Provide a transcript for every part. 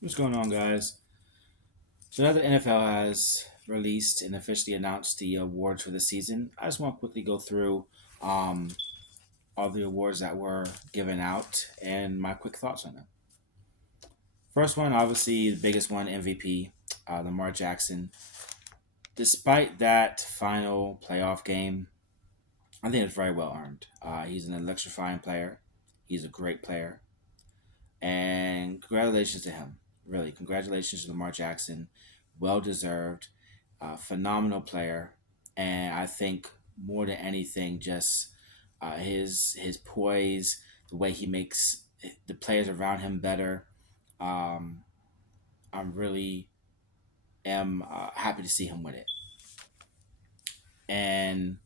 What's going on, guys? So now the NFL has released and officially announced the awards for the season. I just want to quickly go through um, all the awards that were given out and my quick thoughts on them. First one, obviously, the biggest one, MVP, Lamar Jackson. Despite that final playoff game, I think it's very well earned. He's an electrifying player. He's a great player. And congratulations to him. Really, congratulations to Lamar Jackson. Well deserved. Phenomenal player. And I think more than anything, just his poise, the way he makes the players around him better. Um, I'm really am happy to see him win it. And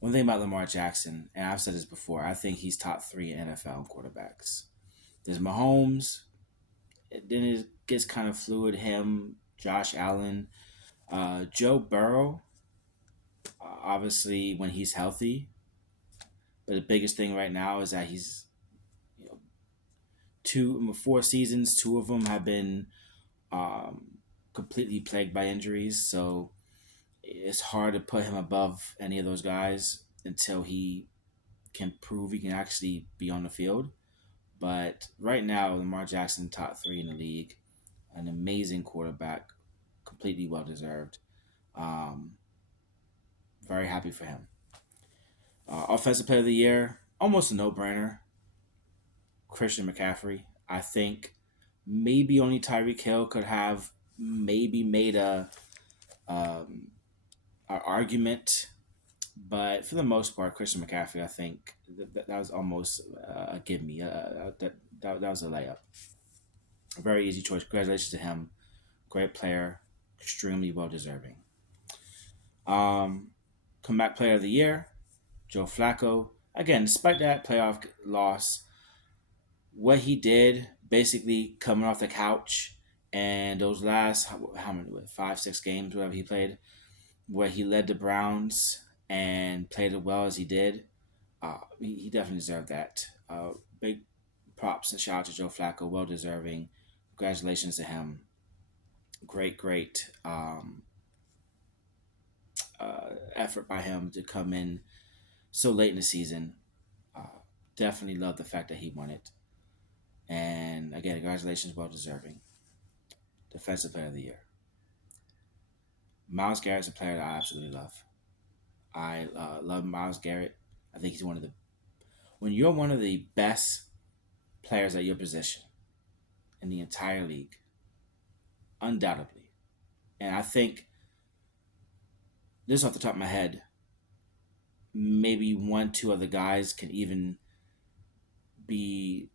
one thing about Lamar Jackson, and I've said this before, I think he's top three in NFL quarterbacks. There's Mahomes, then it gets kind of fluid. Him, Josh Allen, Joe Burrow. Obviously, when he's healthy, but the biggest thing right now is that he's you know, 4 seasons. Two of them have been completely plagued by injuries, so it's hard to put him above any of those guys until he can prove he can actually be on the field. But right now, Lamar Jackson, top three in the league, an amazing quarterback, completely well deserved. Um, Very happy for him. Offensive Player of the Year, almost a no-brainer. Christian McCaffrey. I think maybe only Tyreek Hill could have maybe made um, a argument, but for the most part, Christian McCaffrey, I think that was almost a give me. That was a layup. A very easy choice. Congratulations to him. Great player, extremely well deserving. Um, Comeback Player of the Year, Joe Flacco. Again, despite that playoff loss, what he did basically coming off the couch and those last how many 5 6 games whatever he played where he led the Browns and played as well as he did, he definitely deserved that. Big props and shout out to Joe Flacco, well deserving. Congratulations to him. Great effort by him to come in so late in the season. Uh, Definitely love the fact that he won it. And again, congratulations, well deserving. Defensive Player of the Year. Miles Garrett's a player that I absolutely love. I love Miles Garrett. I think he's one of the when you're one of the best players at your position in the entire league, undoubtedly. And I think this off the top of my head, maybe one, two other guys can even be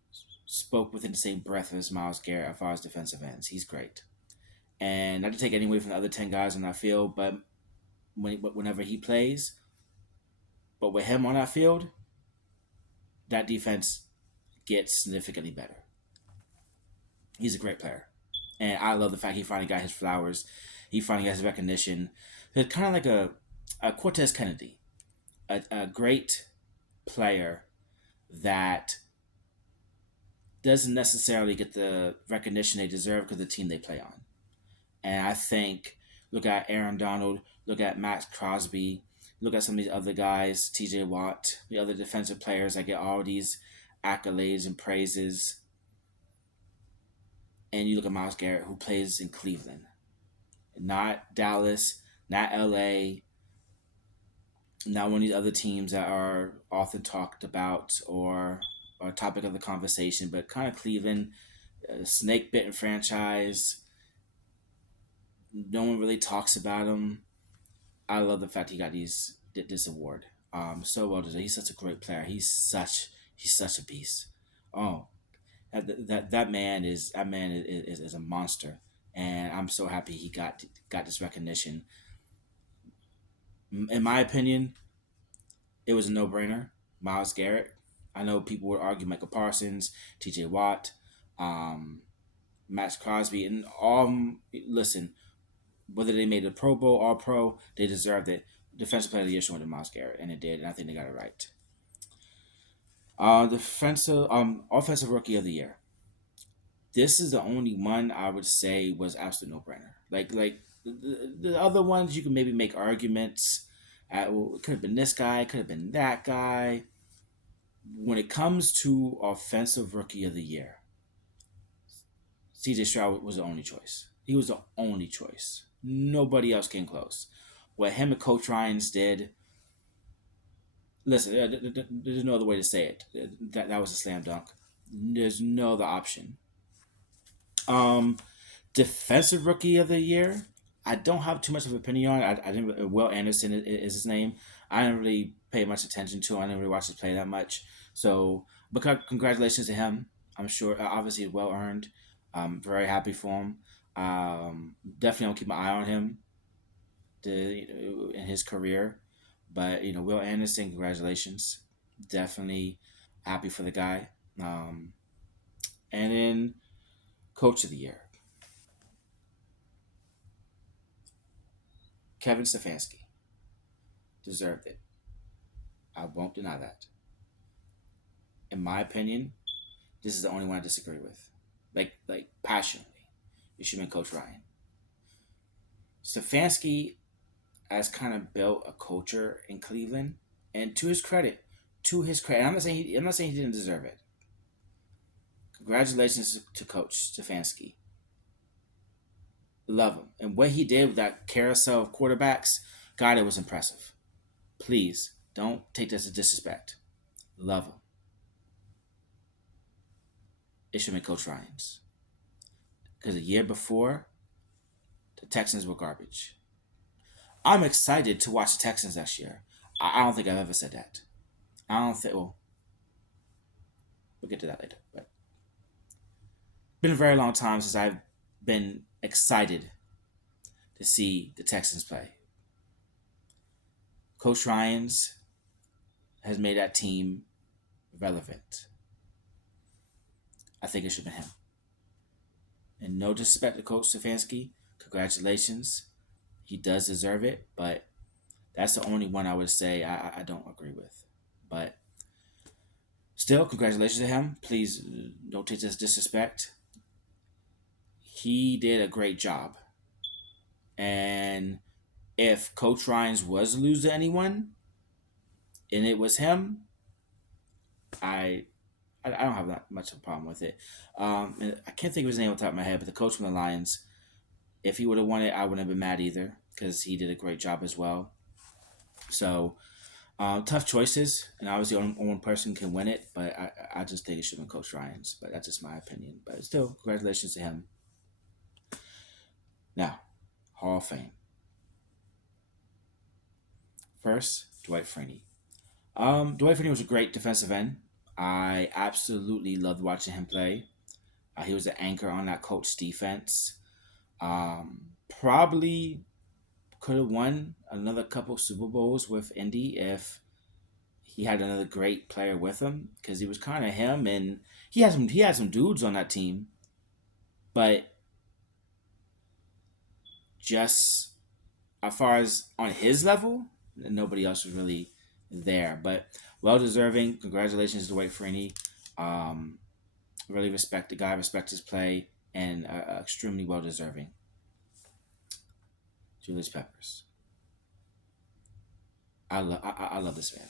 spoke within the same breath as Miles Garrett as far as defensive ends. He's great. And not to take any away from the other 10 guys on that field, but whenever he plays, but with him on that field, that defense gets significantly better. He's a great player. And I love the fact he finally got his flowers. He finally got his recognition. It's kind of like a Cortez Kennedy, a great player that doesn't necessarily get the recognition they deserve because of the team they play on. And I think, look at Aaron Donald, look at Max Crosby, look at some of these other guys, TJ Watt, the other defensive players that get all these accolades and praises. And you look at Miles Garrett, who plays in Cleveland, not Dallas, not LA, not one of these other teams that are often talked about or a topic of the conversation, but kind of Cleveland, snake bitten franchise. No one really talks about him. I love the fact he got this award. So well deserved. He's such a great player. He's such a beast. Oh, that man is a monster, and I'm so happy he got this recognition. In my opinion, it was a no brainer. Miles Garrett. I know people would argue Michael Parsons, T.J. Watt, um, Max Crosby, and all. Listen, whether they made the Pro Bowl, All Pro, they deserved it. Defensive Player of the Year should went to Miles Garrett, and it did, and I think they got it right. Offensive Rookie of the Year. this is the only one I would say was absolute no brainer. Like the other ones, you can maybe make arguments. Well, it could have been this guy, could have been that guy. When it comes to offensive rookie of the year, CJ Stroud was the only choice. He was the only choice. Nobody else came close. What him and Coach Ryans did, listen, there's no other way to say it. That was a slam dunk. There's no other option. Um, Defensive rookie of the year, I don't have too much of an opinion on. I didn't. Will Anderson is his name. I didn't really pay much attention to him. I didn't really watch his play that much. So, but congratulations to him. I'm sure, obviously, well earned. I'm very happy for him. Definitely, I'll keep my eye on him in his career. But Will Anderson, congratulations. Definitely happy for the guy. Um, and then coach of the year, Kevin Stefanski, deserved it. I won't deny that. In my opinion, this is the only one I disagree with. Like passionately. It should have been Coach Ryan. Stefanski has kind of built a culture in Cleveland, and to his credit, I'm not saying he didn't deserve it. Congratulations to Coach Stefanski. Love him, and what he did with that carousel of quarterbacks, God, it was impressive. Please don't take this as disrespect. Love him. It should have been Coach Ryan's because the year before, the Texans were garbage. I'm excited to watch the Texans next year. I don't think I've ever said that. I don't think. Well, we'll get to that later. But it's been a very long time since I've been excited to see the Texans play. Coach Ryans has made that team relevant. I think it should have been him. And no disrespect to Coach Stefanski, congratulations. He does deserve it, but that's the only one I would say I don't agree with. But still, congratulations to him. Please don't take this disrespect. He did a great job. And if Coach Ryans was to lose to anyone, and it was him, I I don't have that much of a problem with it. And I can't think of his name on top of my head, but the coach from the Lions, if he would have won it, I wouldn't have been mad either because he did a great job as well. So tough choices, and obviously only one person can win it, but I just think it should have been Coach Ryan's. But that's just my opinion. But still, congratulations to him. Now, Hall of Fame. First, Dwight Freeney. Dwight Freeney was a great defensive end. I absolutely loved watching him play. He was an anchor on that Colts defense. Probably could have won another couple Super Bowls with Indy if he had another great player with him because he was kind of him, and he had some dudes on that team, but just as far as on his level, nobody else was really there. But well deserving. Congratulations to Dwight Freeney. Um, really respect the guy, respect his play, and extremely well deserving. Julius Peppers. I love this man.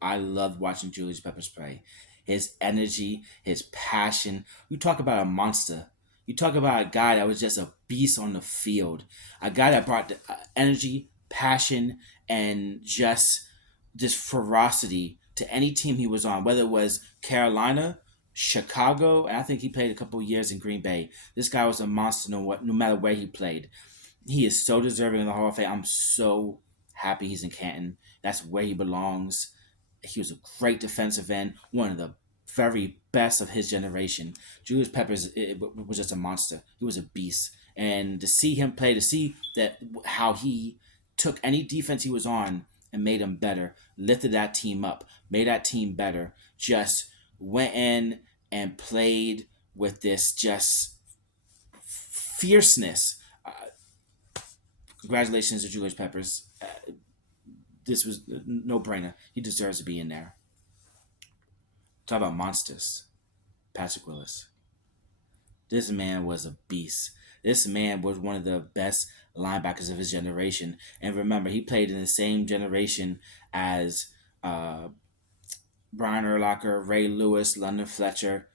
I love watching Julius Peppers play. His energy, his passion. You talk about a monster. You talk about a guy that was just a beast on the field. A guy that brought the energy, passion, and just ferocity to any team he was on, whether it was Carolina, Chicago, and I think he played a couple of years in Green Bay. This guy was a monster no matter where he played. He is so deserving of the Hall of Fame. I'm so happy he's in Canton. That's where he belongs. He was a great defensive end, one of the very best of his generation. Julius Peppers was just a monster. He was a beast, and to see him play, to see that how he took any defense he was on and made them better, lifted that team up, made that team better. Just went in and played with this just fierceness. Congratulations to Julius Peppers. This was a no brainer. He deserves to be in there. Talk about monsters. Patrick Willis. This man was a beast. This man was one of the best linebackers of his generation. And remember, he played in the same generation as uh, Brian Urlacher, Ray Lewis, London Fletcher,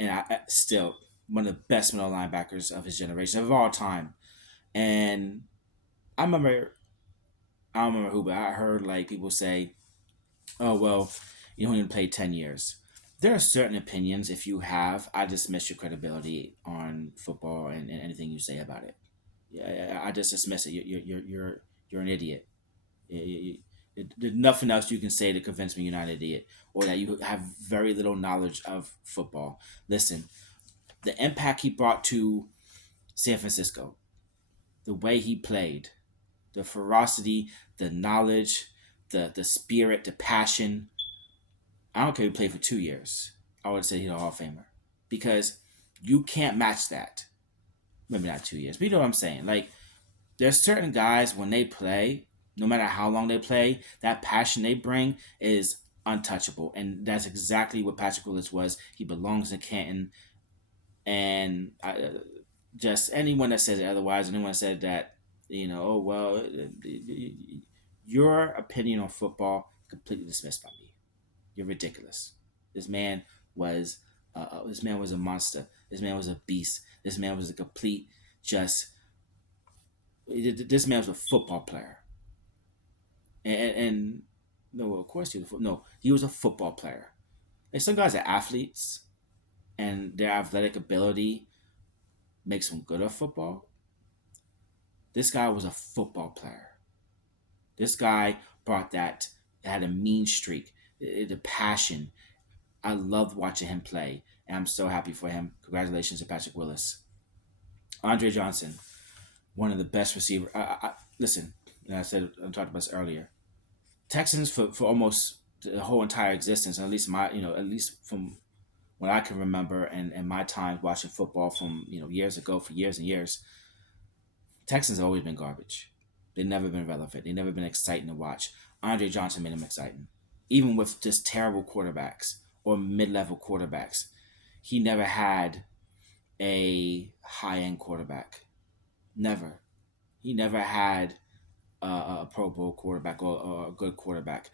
and still one of the best middle linebackers of his generation of all time. And I remember, I don't remember who, but I heard like people say, "Oh well, you only played 10 years." There are certain opinions. If you have, I dismiss your credibility on football and anything you say about it. Yeah, I just dismiss it. You're an idiot. There's nothing else you can say to convince me you're not an idiot or that you have very little knowledge of football. Listen, the impact he brought to San Francisco, the way he played, the ferocity, the knowledge, the spirit, the passion. I don't care if he played for 2 years. I would say he's a Hall of Famer because you can't match that. Maybe not 2 years, but you know what I'm saying. Like there's certain guys when they play, no matter how long they play, that passion they bring is untouchable, and that's exactly what Patrick Willis was. He belongs in Canton, and just anyone that says otherwise, anyone that said that, oh well, your opinion on football completely dismissed by me. You're ridiculous. This man was, this man was a monster. This man was a beast. This man was a complete, just. This man was a football player, and no, of course he was. No, he was a football player. Like some guys are athletes, and their athletic ability makes them good at football. This guy was a football player. This guy brought that, had a mean streak, the passion. I loved watching him play, and I'm so happy for him. Congratulations to Patrick Willis. Andre Johnson, one of the best receivers. Listen, I said I talked about this earlier. Texans for almost the whole entire existence, at least at least from what I can remember and my time watching football from years ago for years and years, Texans have always been garbage. They've never been relevant. They've never been exciting to watch. Andre Johnson made them exciting, even with just terrible quarterbacks or mid-level quarterbacks. He never had a high-end quarterback. Never. He never had a Pro Bowl quarterback or a good quarterback.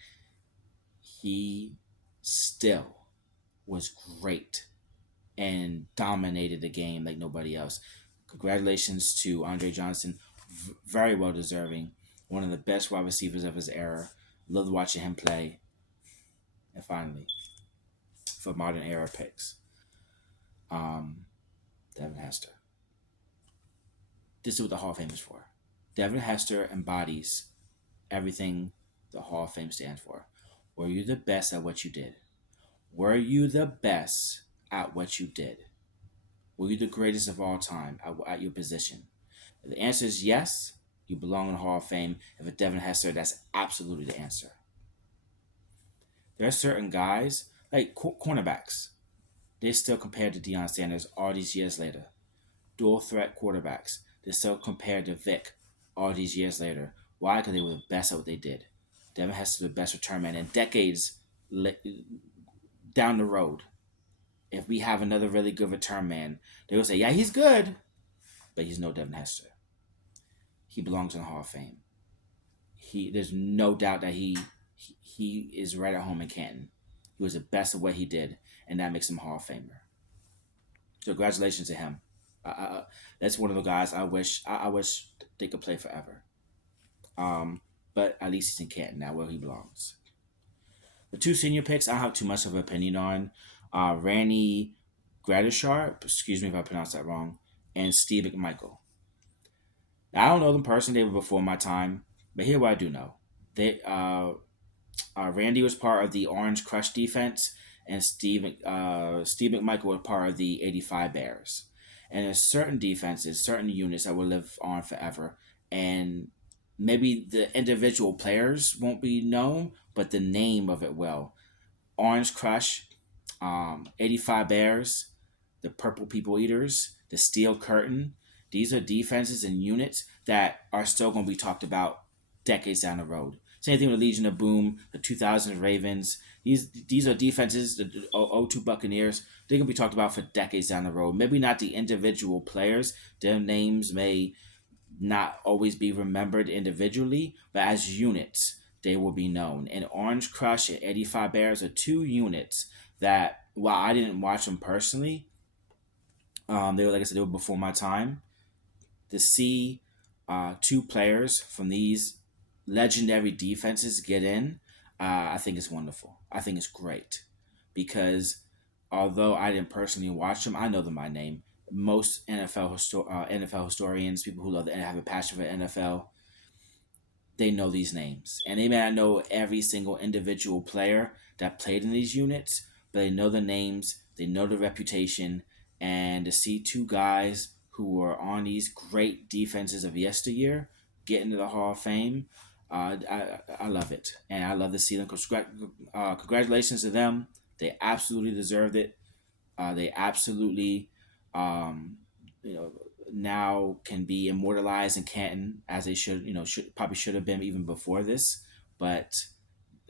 He still was great and dominated the game like nobody else. Congratulations to Andre Johnson. Very well deserving. One of the best wide receivers of his era. Loved watching him play. And finally, for modern era picks, Devin Hester. This is what the Hall of Fame is for. Devin Hester embodies everything the Hall of Fame stands for. Were you the best at what you did? Were you the best at what you did? Were you the greatest of all time at your position? If the answer is yes, you belong in the Hall of Fame. If it's Devin Hester, that's absolutely the answer. There are certain guys, like cornerbacks, they're still compared to Deion Sanders all these years later. Dual threat quarterbacks, they're still compared to Vic all these years later. Why? Because they were the best at what they did. Devin Hester, the best return man in decades down the road. If we have another really good return man, they will say, yeah, he's good, but he's no Devin Hester. He belongs in the Hall of Fame. There's no doubt that he is right at home in Canton. He was the best at what he did, and that makes him a Hall of Famer. So congratulations to him. That's one of the guys I wish they could play forever. But at least he's in Canton now, where he belongs. The two senior picks, I don't have too much of an opinion on. Randy Gradishar, excuse me if I pronounced that wrong, and Steve McMichael. Now, I don't know them personally; they were before my time. But here's what I do know: Randy was part of the Orange Crush defense, and Steve McMichael was part of the '85 Bears. And there's certain defenses, certain units that will live on forever, and maybe the individual players won't be known, but the name of it will. Orange Crush, '85 Bears, the Purple People Eaters, the Steel Curtain. These are defenses and units that are still going to be talked about decades down the road Same thing with Legion of Boom, the 2000 Ravens. These are defenses, the 02 Buccaneers. They can be talked about for decades down the road. Maybe not the individual players. Their names may not always be remembered individually, but as units, they will be known. And Orange Crush and Eddie Faber are two units that, while I didn't watch them personally, they were, like I said, they were before my time. To see two players from these legendary defenses get in, I think it's wonderful. I think it's great because although I didn't personally watch them, I know them by name. Most NFL historians, people who love the have a passion for NFL, they know these names, and they may not know every single individual player that played in these units, but they know the names, they know the reputation, and to see two guys who were on these great defenses of yesteryear get into the Hall of Fame, I love it, and I love to see them. Congratulations to them; they absolutely deserved it. They absolutely, um, you know, now can be immortalized in Canton as they should. Should have been even before this, but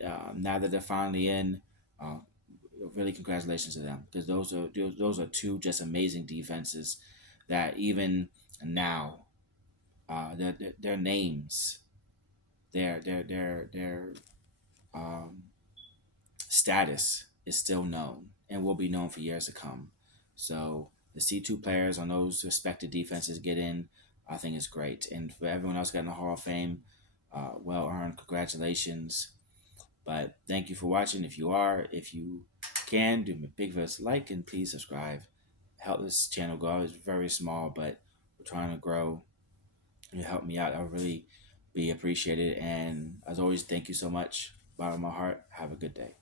now that they're finally in, uh, really congratulations to them because those are two just amazing defenses that even now, their names, their um, status is still known and will be known for years to come. So the C2 players on those respected defenses get in, I think is great. And for everyone else getting the Hall of Fame, well earned. Congratulations. But thank you for watching. If you can, do me a big like and please subscribe. Help this channel grow. It's very small, but we're trying to grow. You help me out. I'll really be appreciated. And as always, thank you so much. Bottom of my heart. Have a good day.